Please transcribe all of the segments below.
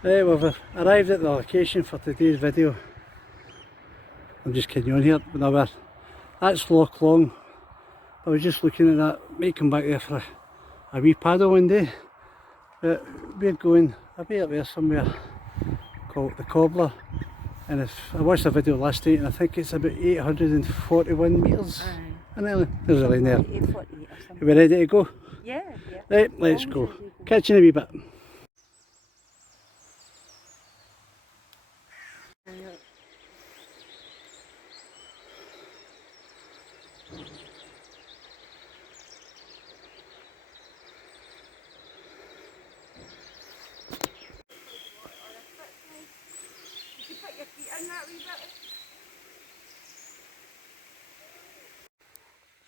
Right, we've arrived at the location for today's video. I'm just kidding on here, but that's Loch Long. I was just looking at that, might come back there for a wee paddle one day. But we're going a bit up there somewhere called the Cobbler. And if I watched the video last night, and I think it's about 841 metres. And then there's a line there. 840 or something. Are we ready to go? Yeah. Right, let's go. Catch you in a wee bit.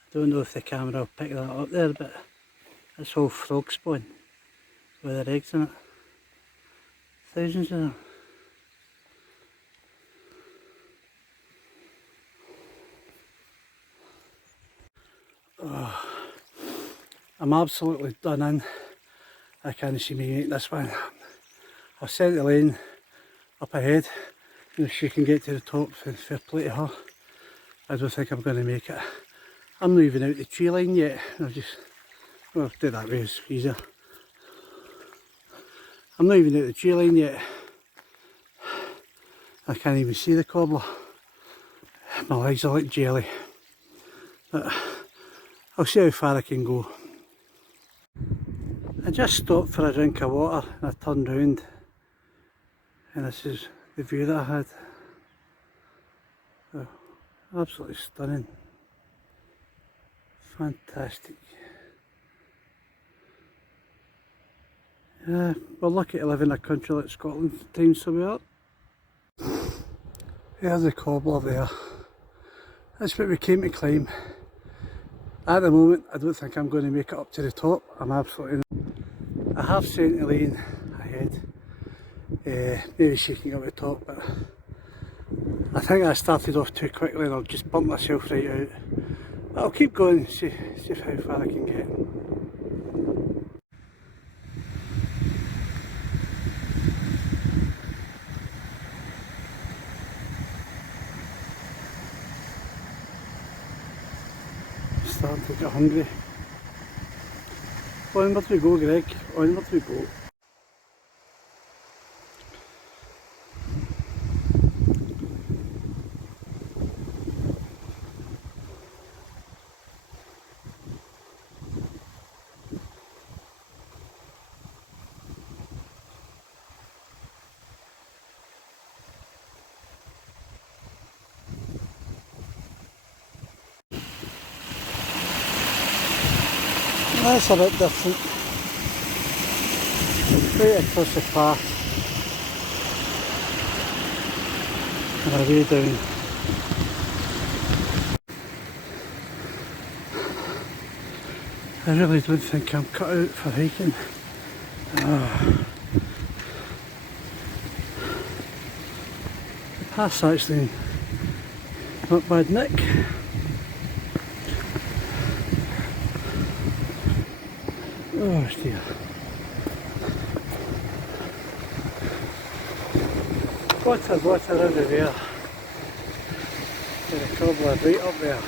I don't know if the camera will pick that up there, but it's all frog spawn with their eggs in it. Thousands of them. Oh, I'm absolutely done in. I can't see me make this one. I'll send Elaine up ahead, and if she can get to the top, then fair play to her. I don't think I'm going to make it. I'm not even out the tree line yet. I'll just, well, do that way, it's easier. I'm not even out the tree line yet. I can't even see the cobbler. My legs are like jelly. But I'll see how far I can go. I just stopped for a drink of water and I turned round. And this is the view that I had. Oh, absolutely stunning. Fantastic. Yeah, we're lucky to live in a country like Scotland times so we are. There's the cobbler there. That's what we came to climb. At the moment, I don't think I'm going to make it up to the top. I'm absolutely not. I have sent Elaine ahead. Maybe she can get up the top, but I think I started off too quickly and I'll just bump myself right out. But I'll keep going and see how far I can get. Starting to get hungry. Onward we go, Greg. Onward we go. That's a bit different. Right across the path and away down. I really don't think I'm cut out for hiking. The path's actually not bad nick. Oh dear. Water everywhere. And the cobbler right up there.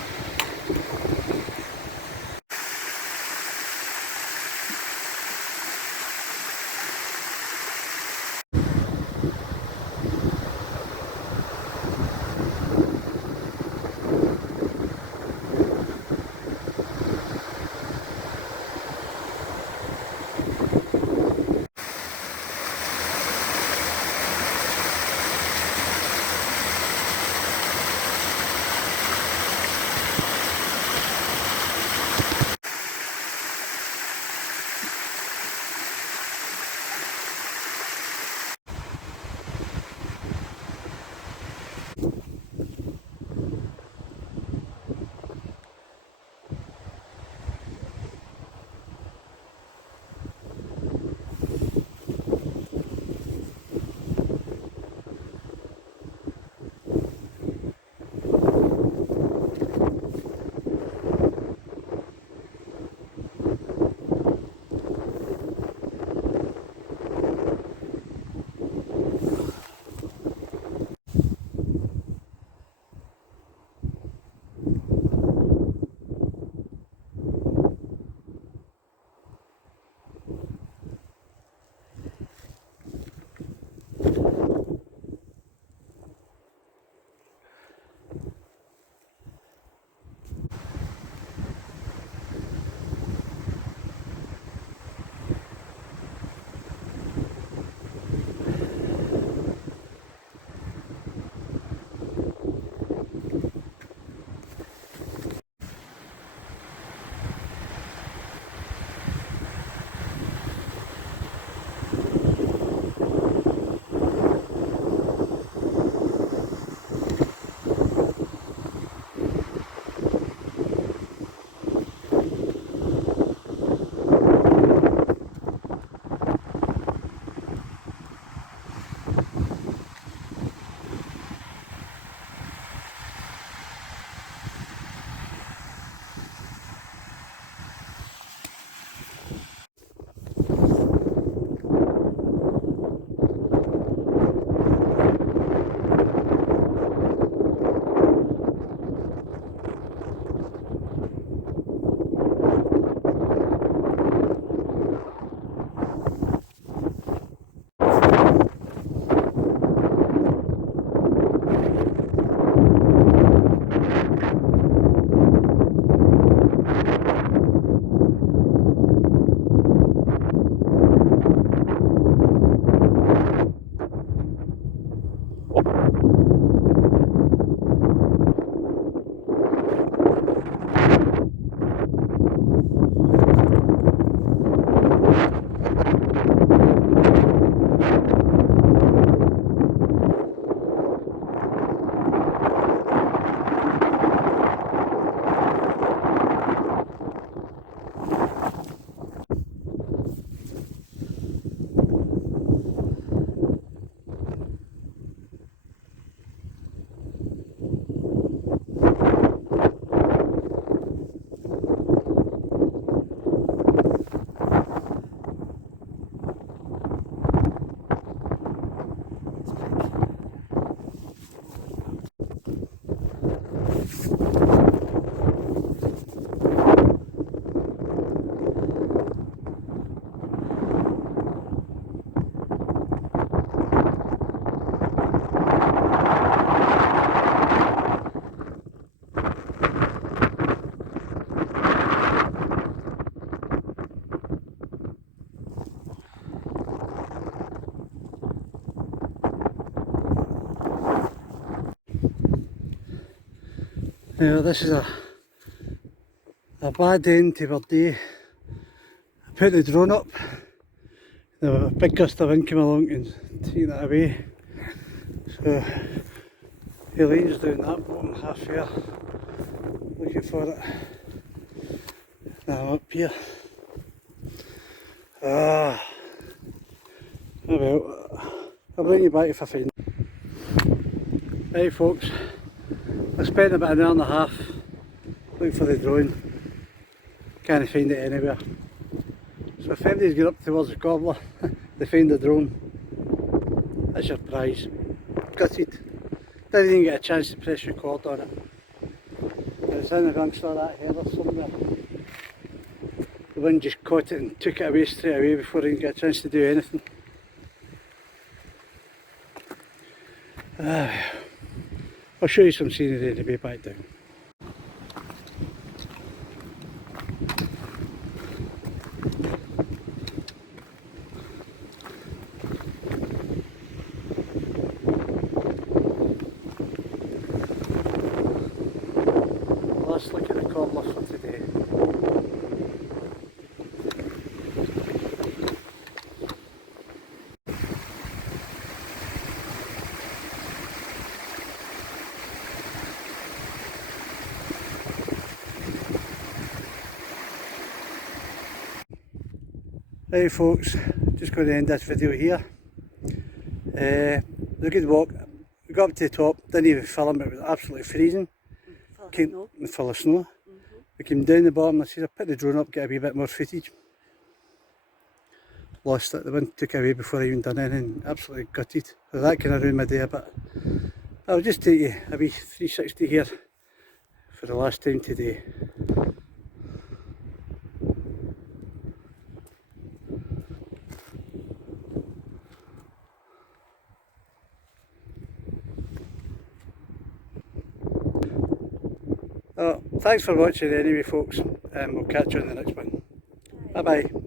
Now this is a bad end to our day. I put the drone up, the big gust of wind came along and taken it away. So Elaine's down that bottom half here, looking for it. Now I'm up here. Oh well, I'll bring you back if I find it. Right folks, I spent about an hour and a half looking for the drone. Can't find it anywhere. So if anybody's got up towards the Cobbler, they find the drone. That's your prize. Gutted. Didn't even get a chance to press record on it. It's in amongst all that heather somewhere. The wind just caught it and took it away straight away before I even get a chance to do anything. I'll show you some scenery on the way back down. Let's look at the Cobbler for today. Right folks, just going to end this video here. A good walk. We got up to the top, didn't even film, it was absolutely freezing. Full of snow. We came down the bottom, I said I put the drone up, get a wee bit more footage. Lost it, the wind took away before I even done anything, absolutely gutted. So that kind of ruined my day a bit. I'll just take you a wee 360 here for the last time today. Thanks for watching anyway folks, and we'll catch you on the next one. Bye bye.